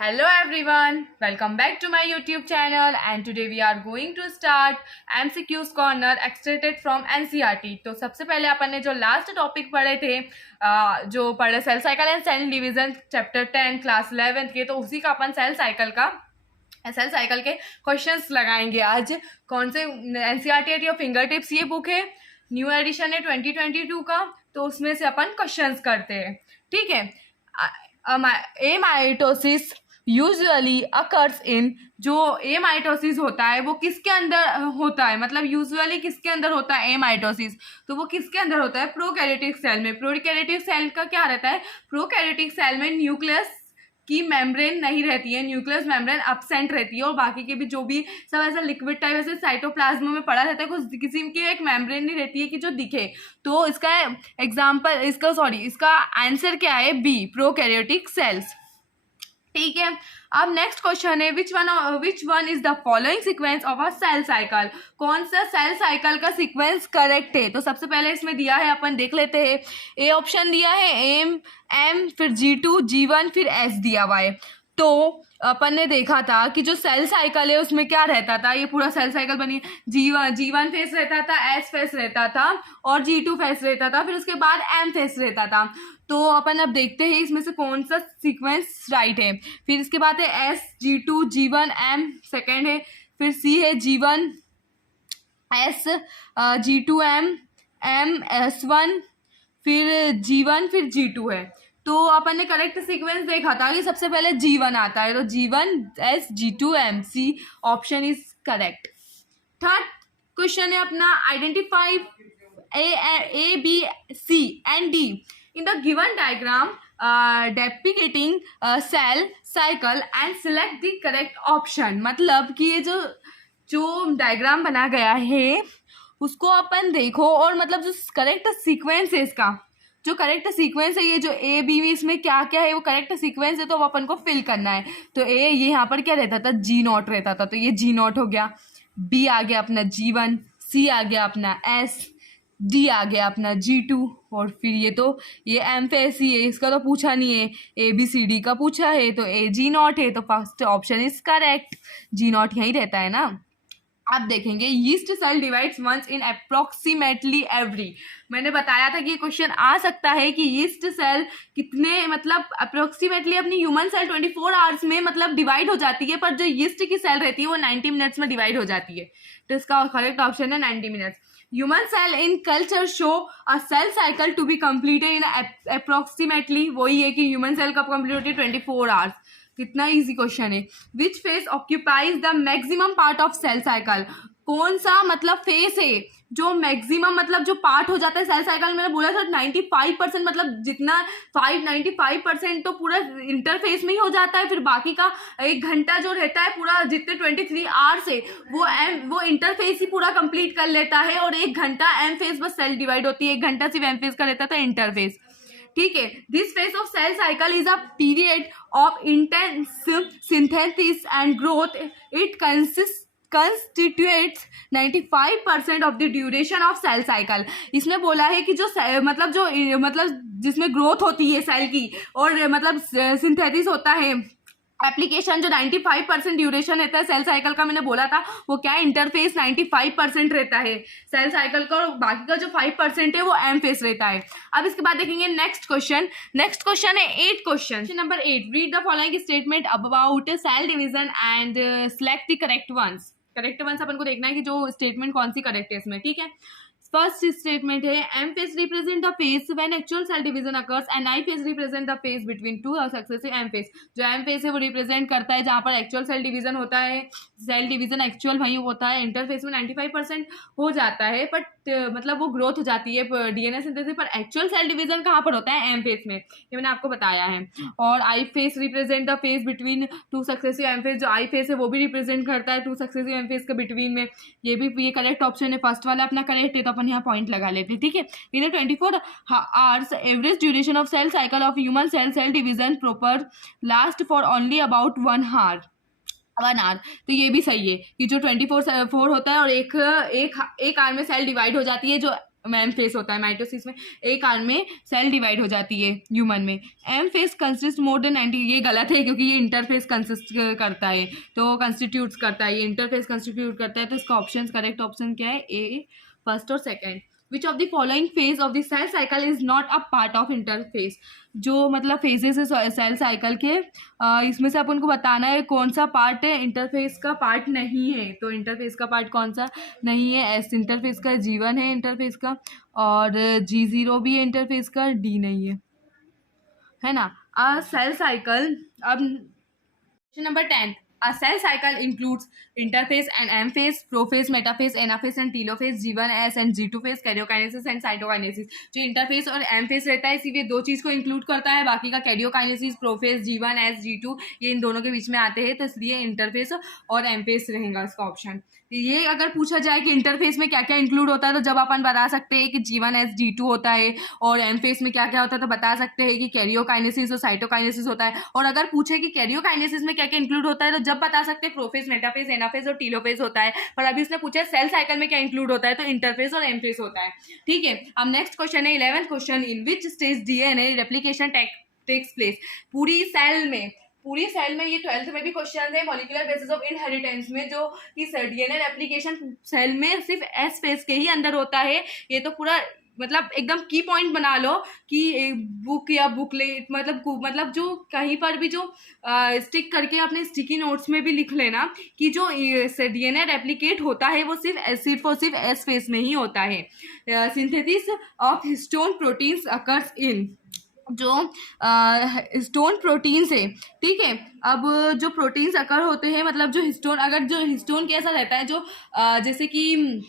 Hello everyone, welcome back to my YouTube channel and today we are going to start MCQs corner extracted from NCERT। तो सबसे पहले अपन ने जो last topic पढ़े थे जो पढ़े cell cycle and cell division chapter 10 class 11 के, तो उसी का अपन सेल साइकिल के क्वेश्चंस लगाएंगे आज। कौन से NCERT at your finger tips ये बुक है, न्यू एडिशन है 2022 का, तो उसमें से अपन क्वेश्चंस करते हैं। ठीक है। एमाइटोसिस यूजुअली अकर्स इन, जो एमाइटोसिस होता है वो किसके अंदर होता है, मतलब यूजुअली किसके अंदर होता है एमाइटोसिस, तो वो किसके अंदर होता है प्रोकैरियोटिक सेल में। प्रोकैरियोटिक सेल का क्या रहता है, प्रोकैरियोटिक सेल में न्यूक्लियस की मेम्ब्रेन नहीं रहती है, न्यूक्लियस मेम्ब्रेन एब्सेंट रहती है और बाकी के भी जो भी सब ऐसा लिक्विड टाइप ऐसे साइटोप्लाज्म में पड़ा रहता है, कुछ किसी की एक मेम्ब्रेन नहीं रहती है कि जो दिखे। तो इसका एग्जाम्पल इसका आंसर क्या है, बी प्रोकैरियोटिक सेल्स। ठीक है। अब नेक्स्ट क्वेश्चन है which one is the following sequence of a cell cycle, कौन सा सेल साइकिल का सीक्वेंस करेक्ट है। तो सबसे पहले इसमें दिया है, अपन देख लेते हैं। ए ऑप्शन दिया है एम, फिर G2 G1 फिर S दिया हुआ है। तो अपन ने देखा था कि जो सेल साइकिल है उसमें क्या रहता था, ये पूरा सेल साइकिल बनी, G1 फेस रहता था, S फेस रहता था और G2 फेस रहता था, फिर उसके बाद M फेस रहता था। तो अपन अब देखते हैं इसमें से कौन सा सीक्वेंस राइट है। फिर इसके बाद है S G2 G1 M second है, फिर C है G1 S G2 M S1 फिर G1 फिर G2 है। तो अपन ने करेक्ट सीक्वेंस देखा था कि सबसे पहले G1 आता है, तो G1 S G2 M, C option is correct. Third question है अपना, identify A B C and D in the given diagram depicting cell cycle and select the correct option। मतलब कि ये जो डायग्राम बना गया है उसको अपन देखो और मतलब जो करेक्ट सीक्वेंस है, इसका जो करेक्ट सीक्वेंस है, ये जो ए बी में इसमें क्या क्या है वो करेक्ट सीक्वेंस है, तो वो अपन को फिल करना है। तो ये यहाँ पर क्या रहता था, G0 रहता था, तो ये G0 हो गया। B आ गया अपना G1, C आ गया अपना S, D आ गया अपना G2 और फिर ये M पे ऐसी है, इसका तो पूछा नहीं है, ABCD का पूछा है, तो A G0 है, तो first option is correct, G0 यही रहता है ना। अब देखेंगे, yeast cell divides once in approximately every. मैंने बताया था कि ये क्वेश्चन आ सकता है कि यीस्ट सेल कितने मतलब अप्रोक्सीमेटली अपनी ह्यूमन सेल 24 आवर्स में मतलब डिवाइड हो जाती है, पर जो यीस्ट की सेल रहती है वो 90 मिनट्स में डिवाइड हो जाती है। तो इसका करेक्ट ऑप्शन है 90 minutes. Human cell in culture show a cell cycle to be completed in approximately, वही है कि ह्यूमन सेल कब कंप्लीट होती है 24 आवर्स। कितना इजी क्वेश्चन है। Which phase occupies the maximum part of cell cycle, कौन सा मतलब फेस है जो मैक्सिमम मतलब जो पार्ट हो जाता है सेल साइकिल। मैंने बोला था 95% मतलब जितना 95% तो पूरा इंटरफेस में ही हो जाता है, फिर बाकी का 1 घंटा जो रहता है पूरा जितने 23 आवर्स है वो इंटरफेस ही पूरा कंप्लीट कर लेता है और 1 घंटा एम फेस बस सेल डिवाइड होती है, 1 घंटा सिर्फ एम फेस का रहता था इंटरफेस। ठीक है। This phase of cell cycle is a period of intense synthesis and growth. It constitutes 95% of the duration of cell cycle. इसमें बोला है कि जो मतलब जिसमें ग्रोथ होती है सेल की और मतलब सिंथेसिस होता है एप्लीकेशन, जो 95% ड्यूरेशन रहता है सेल साइकिल का, मैंने बोला था वो क्या है, इंटरफेस 95% रहता है सेल साइकिल का और बाकी का जो 5% है वो एम फेस रहता है। अब इसके बाद देखेंगे नेक्स्ट क्वेश्चन है 8 question number 8। Read the following statement about cell division and select the correct ones अपन को देखना है कि जो स्टेटमेंट कौन सी करेक्ट है इसमें। ठीक है। फर्स्ट स्टेटमेंट है M phase represent the phase when actual cell division occurs and I phase represent the phase between two successive M phase. जो एम फेस है वो रिप्रेजेंट करता है जहाँ पर एक्चुअल सेल डिवीजन होता है, सेल डिवीजन एक्चुअल वहीं होता है, इंटरफेस में 95% हो जाता है, बट मतलब वो ग्रोथ हो जाती है डीएनए सिंथेसिस, पर एक्चुअल सेल डिवीजन कहाँ पर होता है, एम फेस में, ये मैंने आपको बताया है। और I phase represent the phase between 2 successive M phase, जो आई फेस है वो भी रिप्रेजेंट करता है 2 सक्सेसिव एम फेस के बिटवीन में। ये करेक्ट ऑप्शन है, फर्स्ट वाला अपना करेक्ट है, तो अपन यहाँ पॉइंट लगा लेते हैं। ठीक है। In 24 hours average duration of cell cycle of human cell division proper last for only about 1 hour. तो ये भी सही है कि जो 24/4 होता है और एक आवर में सेल डिवाइड हो जाती है, जो एम फेस होता है माइटोसिस में, एक आर्म में सेल डिवाइड हो जाती है ह्यूमन में। M phase consist more than 90, ये गलत है क्योंकि ये इंटरफेस कंसिस्ट करता है, तो कंस्टिट्यूट्स करता है, ये इंटरफेस कंस्टिट्यूट करता है। तो इसका ऑप्शन, करेक्ट ऑप्शन क्या है? ए, फर्स्ट और सेकंड। Which of the following phase of the cell cycle is not a part of interphase? जो मतलब फेजेस है सेल साइकिल के, इसमें से अपन को बताना है कौन सा पार्ट है इंटरफेस का पार्ट नहीं है। तो इंटरफेस का पार्ट कौन सा नहीं है? एस इंटरफेस का, G1 है इंटरफेस का, और G0 भी है इंटरफेस का, D नहीं है ना। Cell cycle. अब question number 10, a cell cycle includes interphase and M phase, prophase, metaphase, anaphase and telophase, G1S and G2 phase, karyokinesis and cytokinesis। जो इंटरफेस और एम फेस रहता है इसी दो चीज़ को इंक्लूड करता है, बाकी का कैरियोकाइनेसिस, प्रोफेस, G1S, G2 ये इन दोनों के बीच में आते हैं, तो इसलिए इंटरफेस और एम फेस रहेगा इसका ऑप्शन। ये अगर पूछा जाए कि इंटरफेस में क्या क्या इंक्लूड होता है, तो जब अपन बता सकते हैं कि G1S, G2 होता है, और एम फेस में क्या क्या होता है तो बता सकते हैं कि कैरियोकाइनेसिस और साइटोकाइनेसिस होता है। और अगर पूछे कि कैरियोकाइनेसिस में क्या क्या इंक्लूड होता है, तो जब बता सकते हैं प्रोफेस, मेटाफेस, एनाफेस और टीलोफेस होता है। पर अभी इसने पूछा सेल साइकिल में क्या इंक्लूड होता है, तो इंटरफेस और एम फेस होता है। ठीक है, अब नेक्स्ट क्वेश्चन है 11th question, in which stage DNA replication takes place? पूरी सेल में ये 12th में भी क्वेश्चन है मॉलिक्यूलर बेसिस ऑफ इनहेरिटेंस में, जो कि डीएनए रेप्लिकेशन सेल में सिर्फ एस फेज के ही अंदर होता है। ये तो पूरा मतलब एकदम की पॉइंट बना लो कि बुक या बुकलेट मतलब जो कहीं पर भी जो स्टिक करके अपने स्टिकी नोट्स में भी लिख लेना कि जो डीएनए रेप्लिकेट होता है वो सिर्फ और सिर्फ एस फेज में ही होता है। Synthesis of histone proteins occurs in, जो हिस्टोन प्रोटीन्स है, ठीक है। अब जो प्रोटीन्स अकर होते हैं, मतलब जो हिस्टोन कैसा रहता है, जो जैसे कि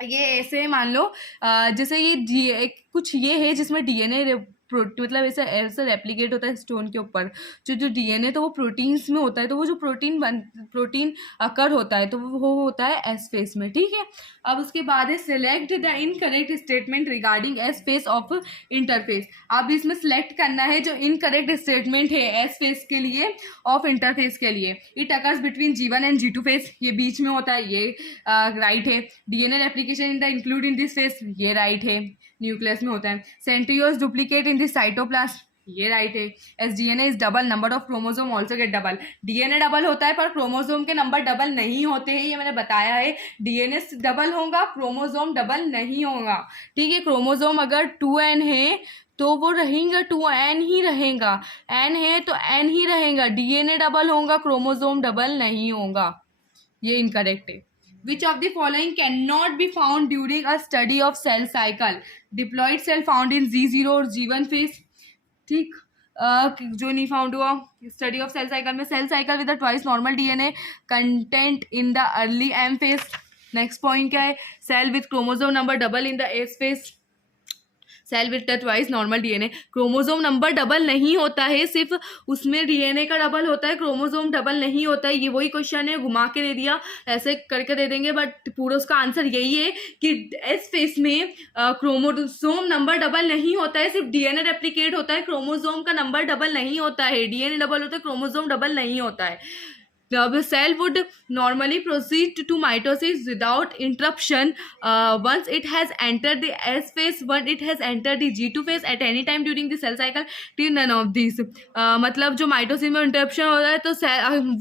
ये ऐसे मान लो जैसे ये कुछ ये है जिसमें डीएनए मतलब ऐसा रेप्लिकेट होता है स्टोन के ऊपर, जो डीएनए तो वो प्रोटीन्स में होता है, तो वो जो प्रोटीन अकर होता है तो वो होता है एस फेस में। ठीक है, अब उसके बाद है select the incorrect statement regarding S phase of interface. अब इसमें सिलेक्ट करना है जो इनकरेक्ट स्टेटमेंट है एस फेस के लिए ऑफ इंटरफेस के लिए। It occurs between G1 and G2 face, ये बीच में होता है, ये राइट है। DNA replication in the include in this face, ये राइट है, न्यूक्लियस में होता है। Centrioles duplicate in this cytoplasm, ये राइट है। S DNA is double, number of chromosome also get double. DNA double होता है पर क्रोमोसोम के नंबर डबल नहीं होते हैं, ये मैंने बताया है। डीएनए डबल होगा, क्रोमोसोम डबल नहीं होगा। ठीक है, क्रोमोसोम अगर 2n है तो वो रहेंगे 2n ही रहेगा, n है तो n ही रहेगा। डीएनए डबल होगा, क्रोमोसोम डबल नहीं होगा, ये इनकरेक्ट है। Which of the following cannot be found during a study of cell cycle? Diploid cell found in G0 और G1 phase, ठीक, जो नहीं फाउंड हुआ स्टडी ऑफ सेल साइकिल में। Cell cycle with twice normal DNA content in the early M phase. Next point क्या है? Cell with chromosome number double in the S phase. Cell with twice normal DNA, chromosome number double नहीं होता है, सिर्फ उसमें DNA का double होता है, क्रोमोसोम डबल नहीं होता है। ये वही क्वेश्चन है, घुमा के दे दिया, ऐसे करके दे देंगे, बट पूरा उसका आंसर यही है कि एस फेस में क्रोमोसोम नंबर डबल नहीं होता है, सिर्फ डीएनए रेप्लिकेट होता है, क्रोमोसोम का नंबर डबल नहीं होता है। डीएनए डबल होता है, क्रोमोसोम डबल नहीं होता है। The cell would normally proceed to mitosis without interruption once it has entered the S phase, once it has entered the G2 phase at any time during the cell cycle till none of these। मतलब जो mitosis में interruption हो रहा है तो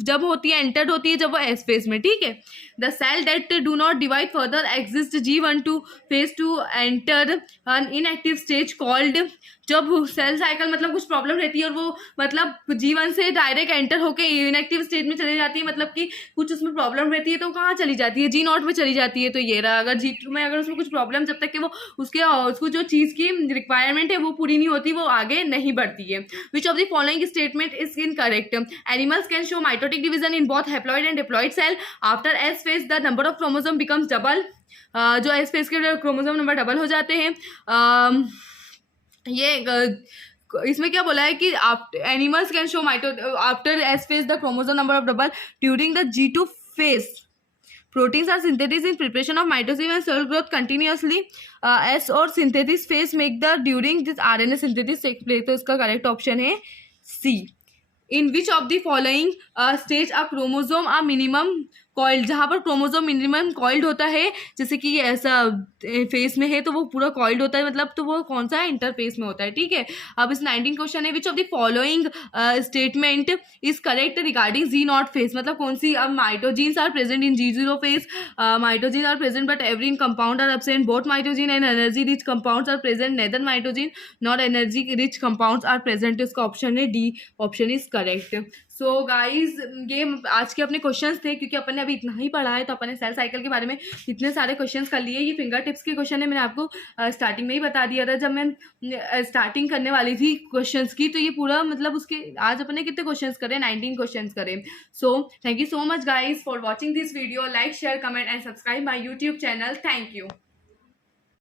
जब होती है एंटर्ड होती है जब वो एस फेज में। ठीक है, the cell that do not divide further exist G1 to phase to enter an inactive stage called, जब सेल साइकिल मतलब कुछ प्रॉब्लम रहती है और वो मतलब G1 से डायरेक्ट एंटर होके इनएक्टिव स्टेज में चली जाती है, मतलब कि कुछ उसमें प्रॉब्लम रहती है तो कहाँ चली जाती है? G0 में चली जाती है। तो ये रहा, अगर G2 में अगर उसमें कुछ प्रॉब्लम, जब तक कि वो उसको जो चीज़ की रिक्वायरमेंट है वो पूरी नहीं होती, वो आगे नहीं बढ़ती है। Which of the following statement is incorrect? Animals can show mitotic division in both haploid and diploid cell. After S phase the number of chromosome becomes double. जो एस फेज के क्रोमोसोम नंबर डबल हो जाते हैं। ये इसमें क्या बोला है कि animals can show after S phase the chromosome number of double during the G2 phase. Proteins are synthesis in preparation of mitosis and cell growth continuously. S और synthesis phase make the during this RNA synthesis take place. तो इसका correct option है C. In which of the following stage a chromosome a minimum coiled, जहाँ पर chromosome minimum coiled होता है, जैसे कि ऐसा फेस में है तो वो पूरा कॉइल्ड होता है, मतलब तो वो कौन सा है, इंटरफेस में होता है, ठीक है। अब इस 19 क्वेश्चन है, which of the following statement is correct regarding G nought phase, मतलब कौन सी, अब mitogens are present in G0 phase, mitogen are present but every in compound are absent, both mitogen and energy rich compounds are present, neither mitogen not energy rich compounds are present. इसका option है D, option is correct. So guys ये आज के अपने questions थे, क्योंकि अपन ने अभी इतना ही पढ़ा है तो अपन ने सेल साइकिल के बारे में इतने सारे क्वेश्चंस कर लिए। ये फिंगर टिप्स के क्वेश्चन है, मैंने आपको स्टार्टिंग में ही बता दिया था जब मैं स्टार्टिंग करने वाली थी क्वेश्चंस की। तो ये पूरा मतलब उसके आज अपन ने कितने क्वेश्चंस करे, 19 क्वेश्चंस करे। So thank you so much guys for watching this video, like share comment and subscribe my YouTube channel. Thank you.